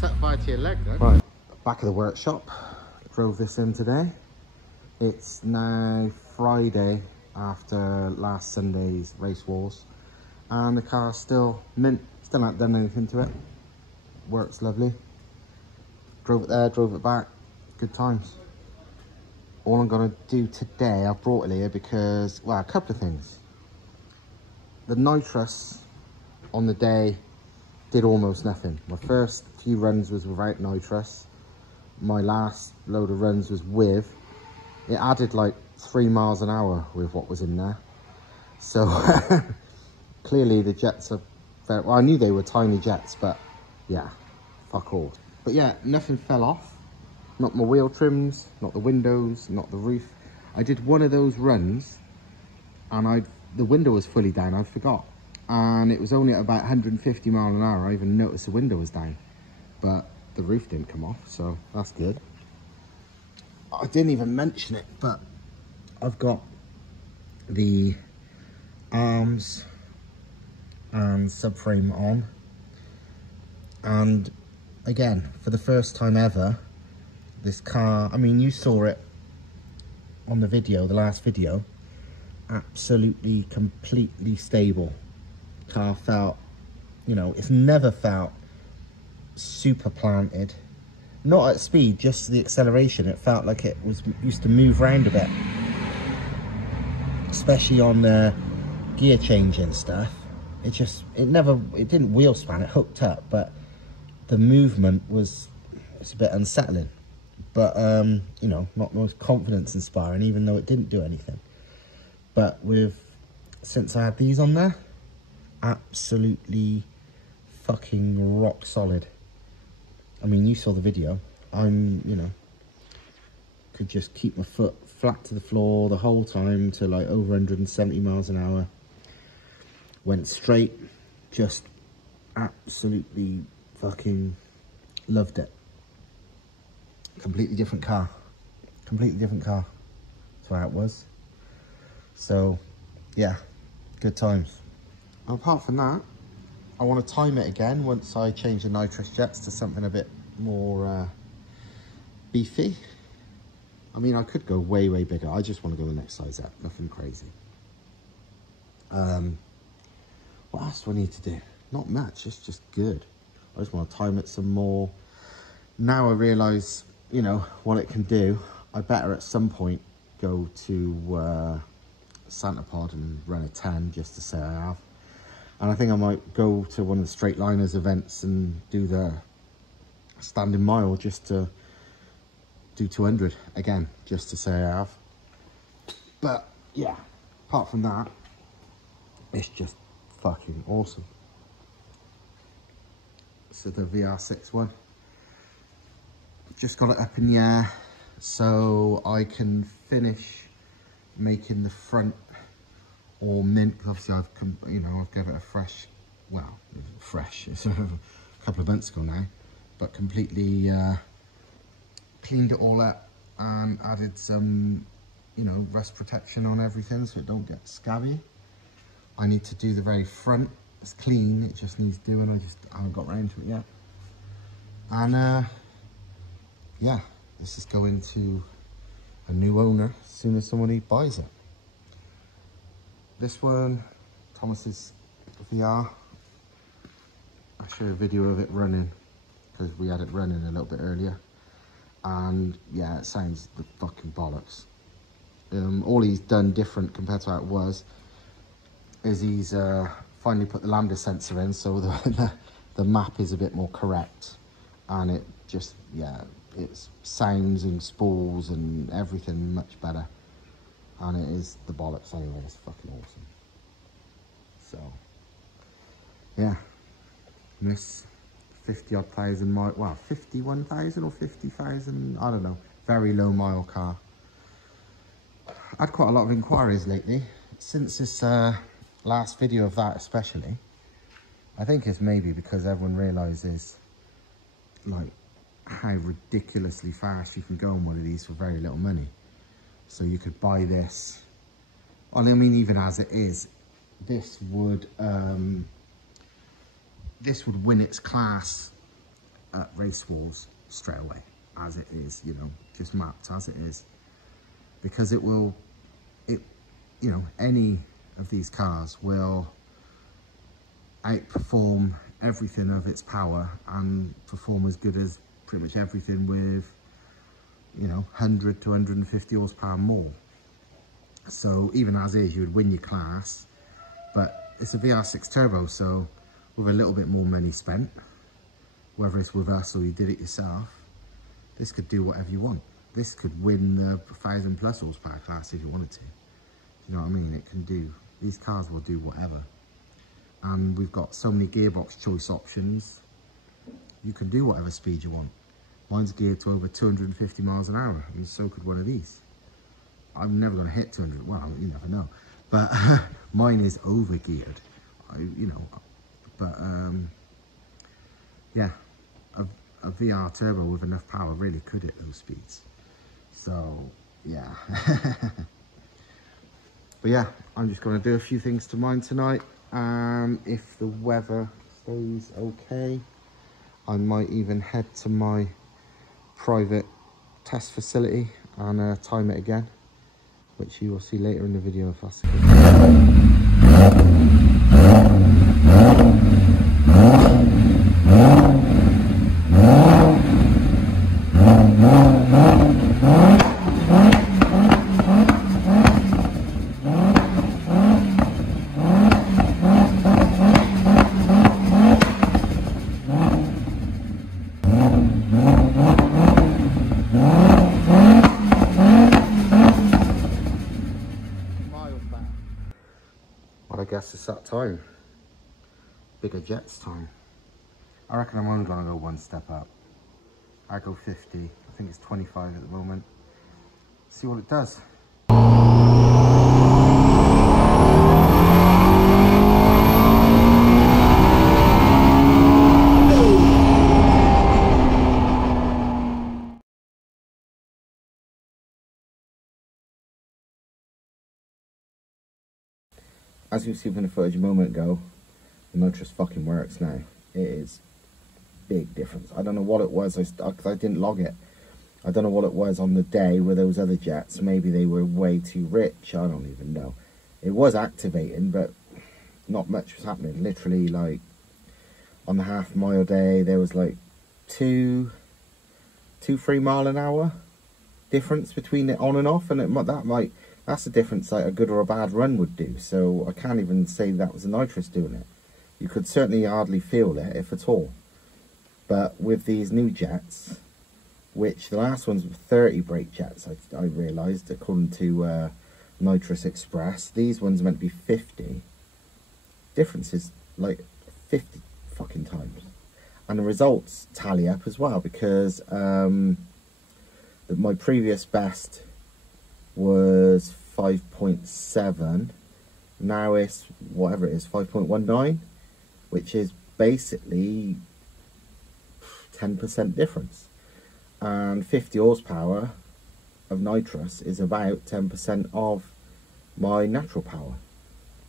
Set fire to your leg then. Right, back of the workshop. Drove this in today. It's now Friday after last Sunday's RaceWars, and the car's still mint. Still haven't done anything to it. Works lovely. Drove it there, drove it back. Good times. All I'm gonna do today, I've brought it here because, well, a couple of things. The nitrous on the day did almost nothing. My first few runs was without nitrous. My last load of runs was with. It added like 3 miles an hour with what was in there. So clearly the jets are very, well, I knew they were tiny jets, but yeah, fuck all. But yeah, nothing fell off. Not my wheel trims, not the windows, not the roof. I did one of those runs and the window was fully down, I forgot. And it was only at about 150 miles an hour. I even noticed the window was down, but the roof didn't come off, so that's good. I didn't even mention it, but I've got the arms and subframe on, and again, for the first time ever, this car, I mean, you saw it on the video, the last video, absolutely completely stable. Car felt, you know, it's never felt super planted. Not at speed, just the acceleration. It felt like it was used to move around a bit, especially on the gear change and stuff. It didn't wheel span, it hooked up, but the movement it's a bit unsettling. But you know, not most confidence inspiring, even though it didn't do anything. But since I had these on there, absolutely fucking rock solid. I mean, you saw the video. You know, could just keep my foot flat to the floor the whole time to like over 170 miles an hour. Went straight, just absolutely fucking loved it. Completely different car. Completely different car. That's how it was. So, yeah, good times. And apart from that, I want to time it again once I change the nitrous jets to something a bit more beefy. I mean, I could go way, way bigger. I just want to go the next size up. Nothing crazy. What else do I need to do? Not much. It's just good. I just want to time it some more. Now I realise, you know, what it can do. I better at some point go to Santa Pod and run a 10 just to say I have. And I think I might go to one of the straight liners events and do the standing mile just to do 200 again, just to say I have. But yeah, apart from that, it's just fucking awesome. So the VR6 one, just got it up in the air so I can finish making the front or mint. Obviously I've given it a fresh, well, fresh, it's a couple of months ago now, but completely cleaned it all up and added some, you know, rust protection on everything so it don't get scabby. I need to do the very front. It's clean, it just needs doing. I just haven't got around to it yet. And yeah, this is going to a new owner as soon as somebody buys it. This one, Thomas's VR. I'll show you a video of it running because we had it running a little bit earlier. And yeah, it sounds the fucking bollocks. All he's done different compared to how it was is he's finally put the lambda sensor in, so the map is a bit more correct. And it just, yeah, it's sounds and spools and everything much better. And it is the bollocks anyway. It's fucking awesome. So yeah, this 50-odd thousand mile, well, 51,000 or 50,000, I don't know, very low mile car. I had quite a lot of inquiries lately since this last video of that, especially. I think it's maybe because everyone realizes like how ridiculously fast you can go on one of these for very little money. So you could buy this, well, I mean, even as it is, this would this would win its class at RaceWars straight away, as it is, you know, just mapped as it is, because it will, you know, any of these cars will outperform everything of its power and perform as good as pretty much everything with, you know, 100 to 150 horsepower more. So even as is, you would win your class, but it's a VR6 turbo, so with a little bit more money spent, whether it's with us or you did it yourself, this could do whatever you want. This could win the 1,000+ horsepower class if you wanted to. You know what I mean? It can do, these cars will do whatever. And we've got so many gearbox choice options. You can do whatever speed you want. Mine's geared to over 250 miles an hour, and so could one of these. I'm never going to hit 200, well, you never know. But mine is over geared, you know. But yeah, a VR turbo with enough power really could hit those speeds. So yeah. But yeah, I'm just going to do a few things to mine tonight. If the weather stays okay, I might even head to my private test facility and time it again, which you will see later in the video if that's okay. Well, I guess it's that time. Bigger jets time. I reckon I'm only gonna go one step up. I go 50, I think it's 25 at the moment. See what it does. As you see from the footage a moment ago, the nitrous fucking works now. It is big difference. I don't know what it was, because I didn't log it. I don't know what it was on the day with those other jets. Maybe they were way too rich, I don't even know. It was activating, but not much was happening. Literally, like, on the half-mile day, there was like 2-3 mile an hour difference between it on and off, and that's the difference like a good or a bad run would do. So I can't even say that was a nitrous doing it. You could certainly hardly feel it, if at all. But with these new jets, which the last ones were 30 brake jets, I realised, according to Nitrous Express, these ones are meant to be 50. Difference is like 50 fucking times. And the results tally up as well, because my previous best was 5.7, now it's whatever it is, 5.19, which is basically 10% difference. And 50 horsepower of nitrous is about 10% of my natural power.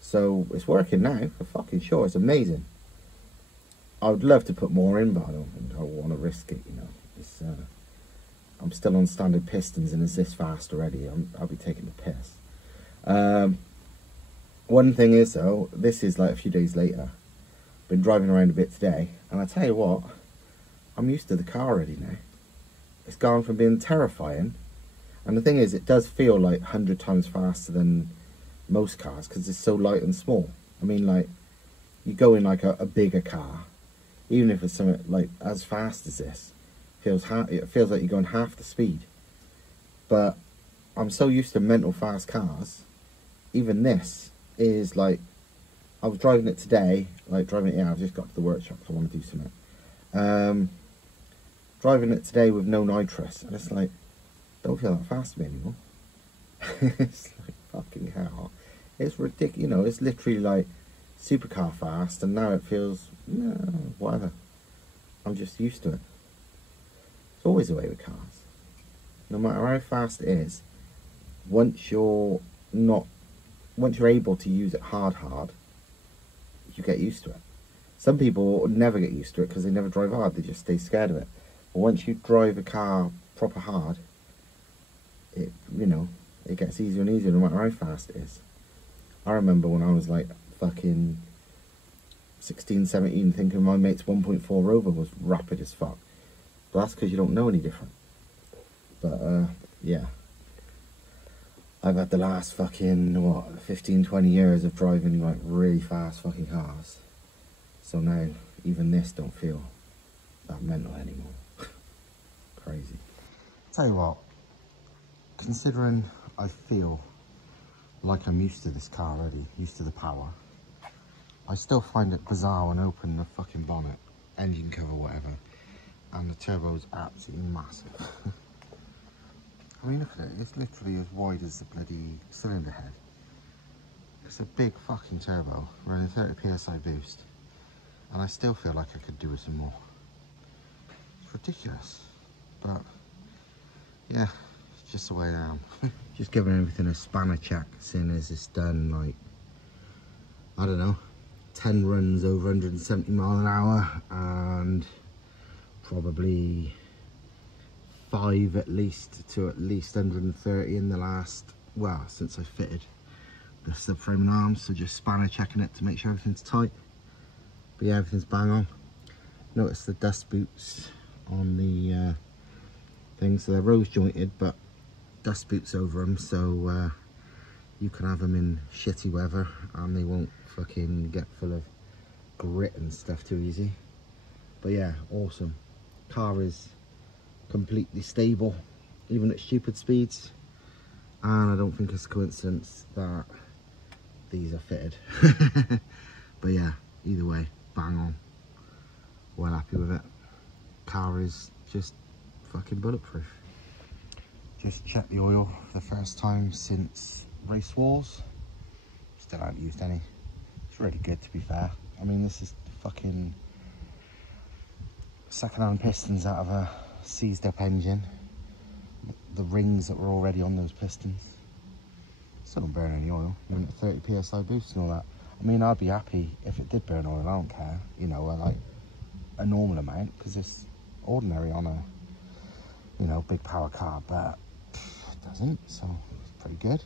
So it's working now, for fucking sure. It's amazing. I would love to put more in, but I don't want to risk it, you know. It's I'm still on standard pistons, and it's this fast already. I'll be taking the piss. One thing is though, this is like a few days later. Been driving around a bit today, and I tell you what, I'm used to the car already now. It's gone from being terrifying, and the thing is, it does feel like 100 times faster than most cars because it's so light and small. I mean, like, you go in like a bigger car, even if it's something like as fast as this, it feels like you're going half the speed. But I'm so used to mental fast cars, even this is like, I was driving it today, like driving it, yeah, I've just got to the workshop because I want to do something. Driving it today with no nitrous, and it's like, don't feel that fast to me anymore. It's like, fucking hell. It's ridiculous, you know, it's literally like supercar fast, and now it feels, whatever. I'm just used to it. It's always the way with cars. No matter how fast it is, once you're able to use it hard, you get used to it. Some people would never get used to it because they never drive hard, they just stay scared of it. But once you drive a car proper hard, it, you know, it gets easier and easier no matter how fast it is. I remember when I was like fucking 16, 17, thinking my mate's 1.4 Rover was rapid as fuck. But that's because you don't know any different. But yeah, I've had the last fucking, what, 15, 20 years of driving like really fast fucking cars. So now, even this don't feel that mental anymore. Crazy. Tell you what, considering I feel like I'm used to this car already, used to the power, I still find it bizarre when I open the fucking bonnet, engine cover, whatever, and the turbo is absolutely massive. I mean, look at it, it's literally as wide as the bloody cylinder head. It's a big fucking turbo, running 30 psi boost, and I still feel like I could do with some more. It's ridiculous, but yeah, it's just the way I am. Just giving everything a spanner check, seeing as it's done like, I don't know, 10 runs over 170 mile an hour, and probably 5 at least to at least 130 in the last, well, since I fitted the subframe and arms. So just spanner checking it to make sure everything's tight. But yeah, everything's bang on. Notice the dust boots on the thing, so they're rose jointed, but dust boots over them, so you can have them in shitty weather and they won't fucking get full of grit and stuff too easy. But yeah, awesome. Car is completely stable, even at stupid speeds, and I don't think it's a coincidence that these are fitted. But yeah, either way, bang on. Well happy with it. Car is just fucking bulletproof. Just checked the oil for the first time since RaceWars. Still haven't used any. It's really good, to be fair. I mean, this is fucking second-hand pistons out of a seized up engine. The rings that were already on those pistons. Still don't burn any oil, even at 30 psi boost and all that. I mean, I'd be happy if it did burn oil, I don't care. You know, like a normal amount, because it's ordinary on a, you know, big power car, but it doesn't, so it's pretty good.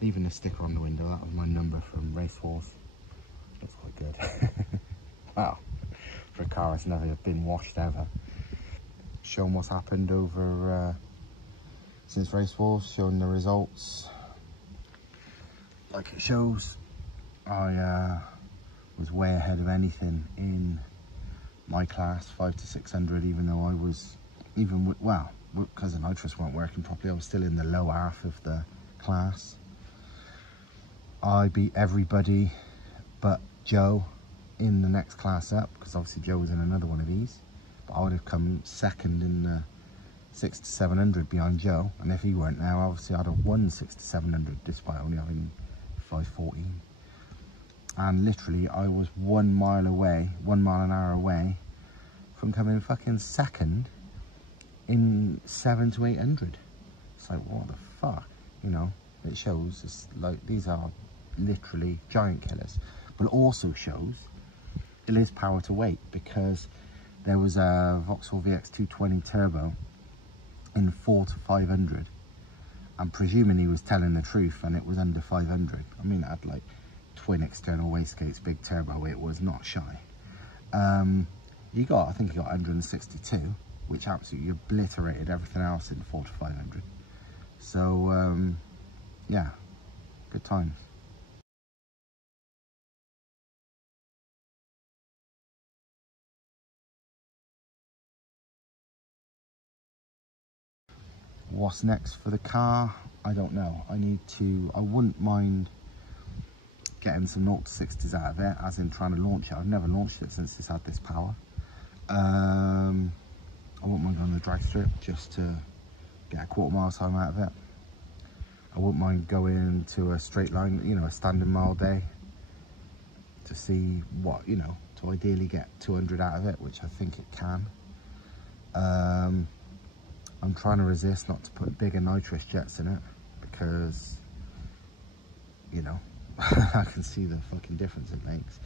Leaving the sticker on the window, that was my number from RaceWars. Looks quite good. Wow, for a car that's never been washed ever. Showing what's happened over since RaceWars, showing the results. Like it shows, I was way ahead of anything in my class, 5 to 600, even though I was, even with, well, because the nitrous weren't working properly, I was still in the low half of the class. I beat everybody but Joe in the next class up, because obviously Joe was in another one of these. But I would have come second in the 6 to 700 behind Joe, and if he weren't now, obviously I'd have won 6 to 700 despite only having 514. And literally I was 1 mile away, 1 mile an hour away from coming fucking second in 7 to 800. It's like, what the fuck, you know? It shows, it's like, these are literally giant killers. But it also shows it is power to weight, because there was a Vauxhall VX220 turbo in 4 to 500. I'm presuming he was telling the truth and it was under 500. I mean, it had like twin external wastegates, big turbo, it was not shy. I think he got 162, which absolutely obliterated everything else in 4 to 500. So, yeah, good times. What's next for the car? I don't know. I wouldn't mind getting some 0 to 60s out of it, as in trying to launch it. I've never launched it since it's had this power. I wouldn't mind going on the drag strip just to get a quarter-mile time out of it. I wouldn't mind going to a straight line, you know, a standing mile day, to see what, you know, to ideally get 200 out of it, which I think it can. I'm trying to resist not to put bigger nitrous jets in it, because, you know, I can see the fucking difference it makes.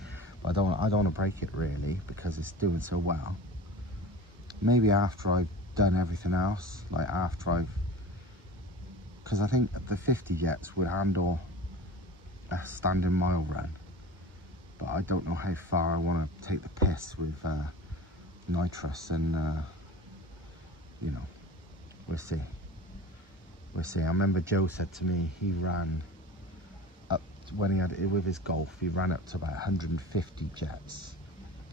But I don't want to break it really, because it's doing so well. Maybe after I've done everything else, like after I've, because I think the 50 jets would handle a standing mile run, but I don't know how far I want to take the piss with nitrous, and you know, we'll see. We'll see. I remember Joe said to me he ran up, when he had it with his Golf, he ran up to about 150 jets.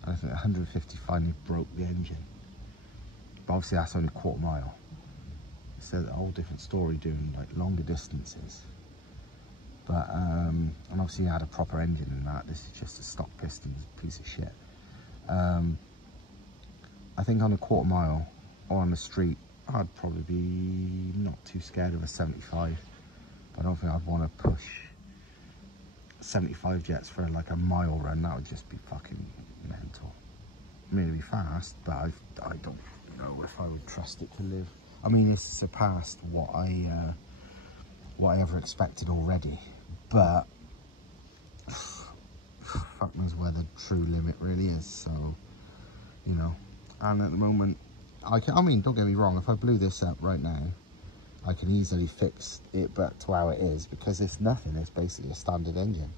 And I think 150 finally broke the engine. But obviously that's only a quarter mile. It's a whole different story doing like longer distances. But and obviously he had a proper engine in that. This is just a stock piston piece of shit. I think on a quarter mile or on the street, I'd probably be not too scared of a 75. But I don't think I'd want to push 75 jets for like a mile run. That would just be fucking mental. I mean, it'd be fast, but I don't know if I would trust it to live. I mean, it's surpassed what I ever expected already, but fuck knows where the true limit really is. So, you know, and at the moment, I mean, don't get me wrong, if I blew this up right now, I can easily fix it back to how it is, because it's nothing. It's basically a standard engine,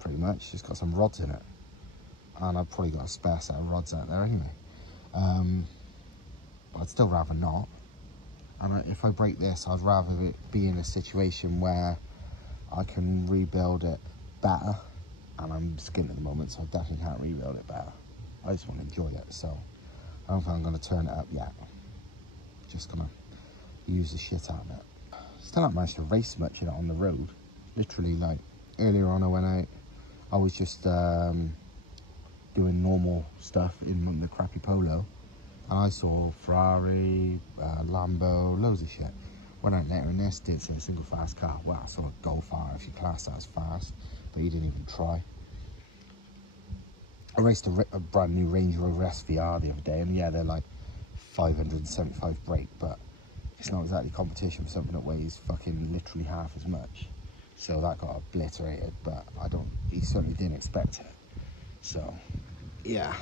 pretty much. It's got some rods in it, and I've probably got a spare set of rods out there anyway. But I'd still rather not. And if I break this, I'd rather it be in a situation where I can rebuild it better. And I'm skint at the moment, so I definitely can't rebuild it better. I just want to enjoy it, so I don't think I'm going to turn it up yet. Just going to use the shit out of it. Still not managed to race much in it on the road. Literally, like, earlier on I went out, I was just doing normal stuff in the crappy Polo. And I saw Ferrari, Lambo, loads of shit. Went out later in this, did see a single fast car. Well, I saw a Golf R, if you class that as fast, but he didn't even try. I raced a brand new Range Rover SVR the other day, and yeah, they're like 575 brake, but it's not exactly competition for something that weighs fucking literally half as much. So that got obliterated, but he certainly didn't expect it. So, yeah.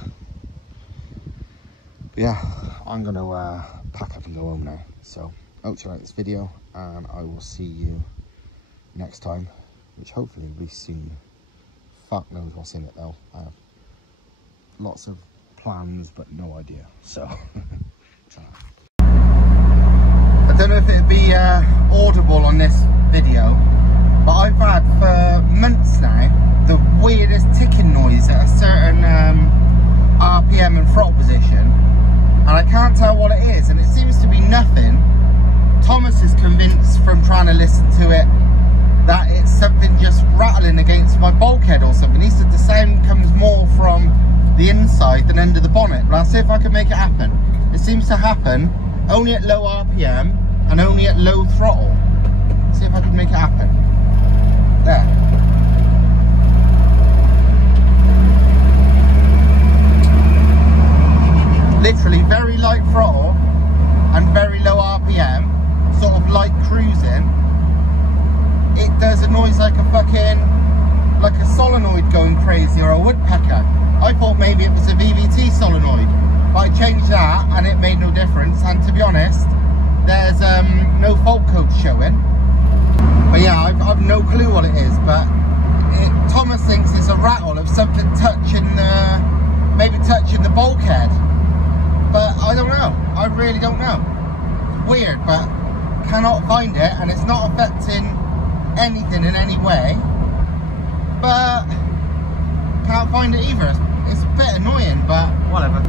Yeah, I'm gonna pack up and go home now. So, hope you like this video, and I will see you next time, which hopefully will be soon. Fuck knows what's in it though. I have lots of plans, but no idea. So, I don't know if it'd be audible on this video, but I've had for months now the weirdest ticking noise at a certain RPM and throttle position. And I can't tell what it is, and it seems to be nothing. Thomas is convinced from trying to listen to it that it's something just rattling against my bulkhead or something. He said the sound comes more from the inside than under the bonnet, but I'll see if I can make it happen. It seems to happen only at low RPM and only at low throttle. See if I can make it happen. There. Literally very light throttle and very low RPM, sort of light cruising. It does a noise like a solenoid going crazy, or a woodpecker. I thought maybe it was a VVT solenoid, but I changed that and it made no difference. And to be honest, there's no fault code showing. But yeah, I've no clue what it is, but Thomas thinks it's a rattle of something maybe touching the bulkhead. But I don't know. I really don't know. It's weird, but cannot find it, and it's not affecting anything in any way. But can't find it either. It's a bit annoying, but whatever.